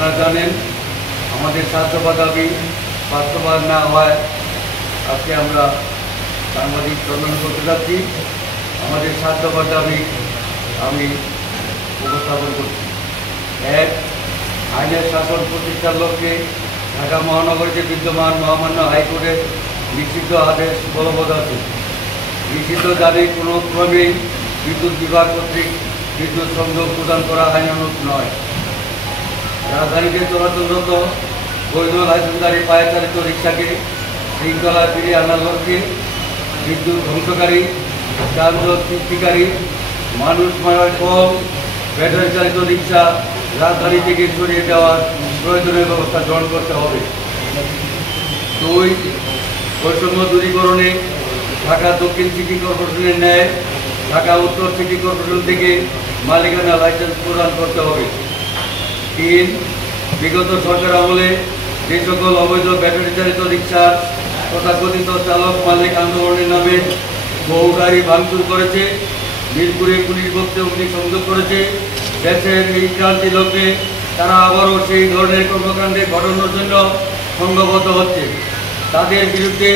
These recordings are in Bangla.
আপনারা জানেন আমাদের 7 দফা দাবি বাস্তবায়ন না হওয়ায় আজকে আমরা সাংবাদিক সম্মেলন করতে যাচ্ছি। আমাদের 7 দফার দাবি আমি উপস্থাপন করছি। 1. আইনের শাসন প্রতিষ্ঠার লক্ষ্যে ঢাকা মহানগরীতে বিদ্যমান মহামান্য হাইকোর্টের নিষিদ্ধ আদেশ বলবৎ আছে। নিষিদ্ধ জারি কোনো ক্রমেই বিদ্যুৎ বিভাগ কর্তৃক বিদ্যুৎ সংযোগ প্রদান করা আইনানুগ নয়। রাজধানীতে চলাচলরত বৈধ লাইসেন্সধারী পায়চালিত রিক্সাকে শৃঙ্খলায় ফিরিয়ে আনার লক্ষ্যে বিদ্যুৎ ধ্বংসকারী, যানজট সৃষ্টিকারী, মানুষ মারার কম ব্যাটারি চালিত রিক্সা রাজধানী থেকে সরিয়ে দেওয়ার প্রয়োজনীয় ব্যবস্থা গ্রহণ করতে হবে। 2. বৈষম্য দূরীকরণে ঢাকা দক্ষিণ সিটি কর্পোরেশনের ন্যায় ঢাকা উত্তর সিটি কর্পোরেশন থেকে মালিকানা লাইসেন্স প্রদান করতে হবে। 3. বিগত সরকার আমলে যে সকল অবৈধ ব্যাটারি চালিত রিক্সার তথাকথিত চালক মালিক আন্দোলনের নামে বহু গাড়ি ভাঙচুর করেছে, মিরপুরে পুলিশ বক্সে অগ্নিসংযোগ করেছে, দেশের এই ক্রান্তি লক্ষ্যে তারা আবারও সেই ধরনের কর্মকাণ্ডে ঘটানোর জন্য সংঘবদ্ধ হচ্ছে। তাদের বিরুদ্ধে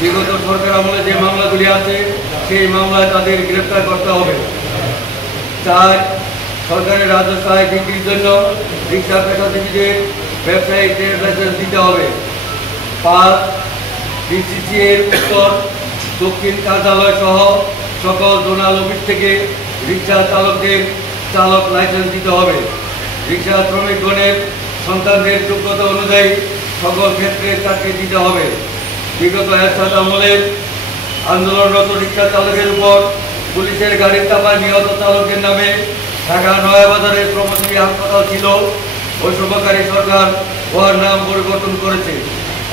বিগত সরকার আমলে যে মামলাগুলি আছে সেই মামলায় তাদের গ্রেপ্তার করতে হবে। 4. সরকারের রাজস্ব আয় বিক্রির জন্য রিক্সা পেশাজীবীদের ব্যবসায়িকদের লাইসেন্স দিতে হবে। 5. ডিসিসি এর উত্তর দক্ষিণ কার্যালয় সহ সকল জোনাল অফিস থেকে রিক্সা চালকদের চালক লাইসেন্স দিতে হবে। রিক্সা শ্রমিকগণের সন্তানদের যোগ্যতা অনুযায়ী সকল ক্ষেত্রে চাকরি দিতে হবে। বিগত এরশাদ আমলের আন্দোলনরত রিক্সা চালকের উপর পুলিশের গাড়ির চাপায় নিহত চালকের নামে ঢাকা নয়াবাজারে প্রবাসী হাসপাতাল ছিল। বৈষম্যকারী সরকার ওর নাম পরিবর্তন করেছে।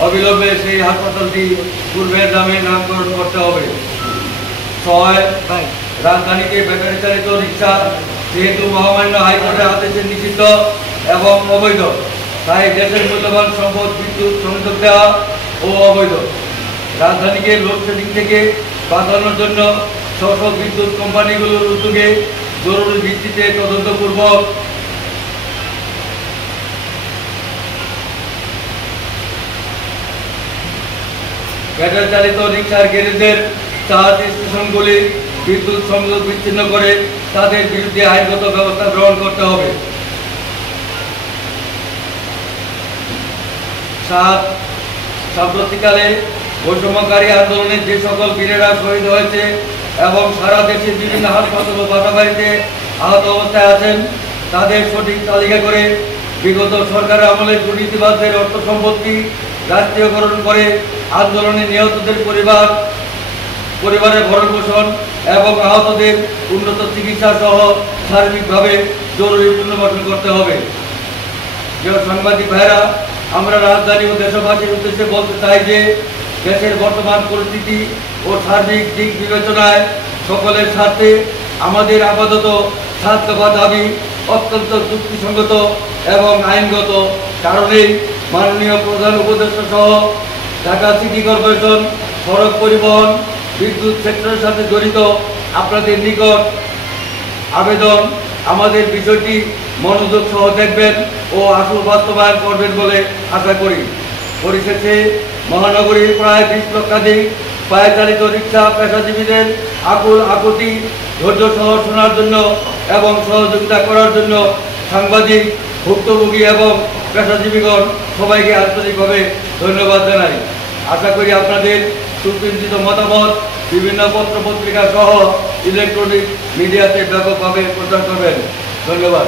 অবিলম্বে সেই হাসপাতালটি পূর্বের নামে নামকরণ করতে হবে। 6. রাজধানীতে ব্যাটারি চালিত রিক্সা যেহেতু মহামান্য হাইকোর্টের আদেশে নিষিদ্ধ এবং অবৈধ, তাই দেশের মূল্যবান সম্পদ বিদ্যুৎ সংযোগ দেওয়া ও অবৈধ। রাজধানীকে লোডশেডিং থেকে বাঁচানোর জন্য স্ব বিদ্যুৎ কোম্পানিগুলোর উদ্যোগে জরুরি ভিত্তিতে তদন্তপূর্বক ব্যাটারি চালিত রিক্সার গ্যারেজের চার্জ স্টেশনগুলি বিদ্যুৎ সংযোগ বিচ্ছিন্ন করে তাদের বিরুদ্ধে আইনগত ব্যবস্থা গ্রহণ করতে হবে। 7. সাম্প্রতিককালে বৈষম্যকারী আন্দোলনে যে সকল বীরেরা শহীদ হয়েছে এবং সারা দেশের বিভিন্ন হাসপাতাল ও বাসাবাড়িতে আহত অবস্থায় আছেন তাদের সঠিক তালিকা করে বিগত সরকারের আমলে দুর্নীতিবাদদের অর্থ সম্পত্তি রাষ্ট্রীয়করণ করে আন্দোলনে নিহতদের পরিবারের ভরণ পোষণ এবং আহতদের উন্নত চিকিৎসা সহ সার্বিকভাবে জরুরি পুনর্গঠন করতে হবে। প্রিয় সাংবাদিক ভাইরা, আমরা রাজধানী ও দেশবাসীর উদ্দেশ্যে বলতে চাই যে দেশের বর্তমান পরিস্থিতি ও সার্বিক দিক বিবেচনায় সকলের স্বার্থে আমাদের আপাতত 7 দফা দাবি অত্যন্ত যুক্তিসঙ্গত এবং আইনগত কারণেই মাননীয় প্রধান উপদেষ্টা সহ ঢাকা সিটি কর্পোরেশন সড়ক পরিবহন বিদ্যুৎ সেক্টরের সাথে জড়িত আপনাদের নিকট আবেদন আমাদের বিষয়টি মনোযোগ সহ দেখবেন ও আশু বাস্তবায়ন করবেন বলে আশা করি। পরিশেষে মহানগরীর প্রায় 20 লক্ষাধিক পায়চালিত রিক্সা পেশাজীবীদের আকুল আকুতি ধৈর্য সহ শোনার জন্য এবং সহযোগিতা করার জন্য সাংবাদিক, ভুক্তভোগী এবং পেশাজীবীগণ সবাইকে আন্তরিকভাবে ধন্যবাদ জানাই। আশা করি আপনাদের সুচিন্তিত মতামত বিভিন্ন পত্র পত্রিকা সহ ইলেকট্রনিক মিডিয়াতে ব্যাপকভাবে প্রচার করবেন। ধন্যবাদ।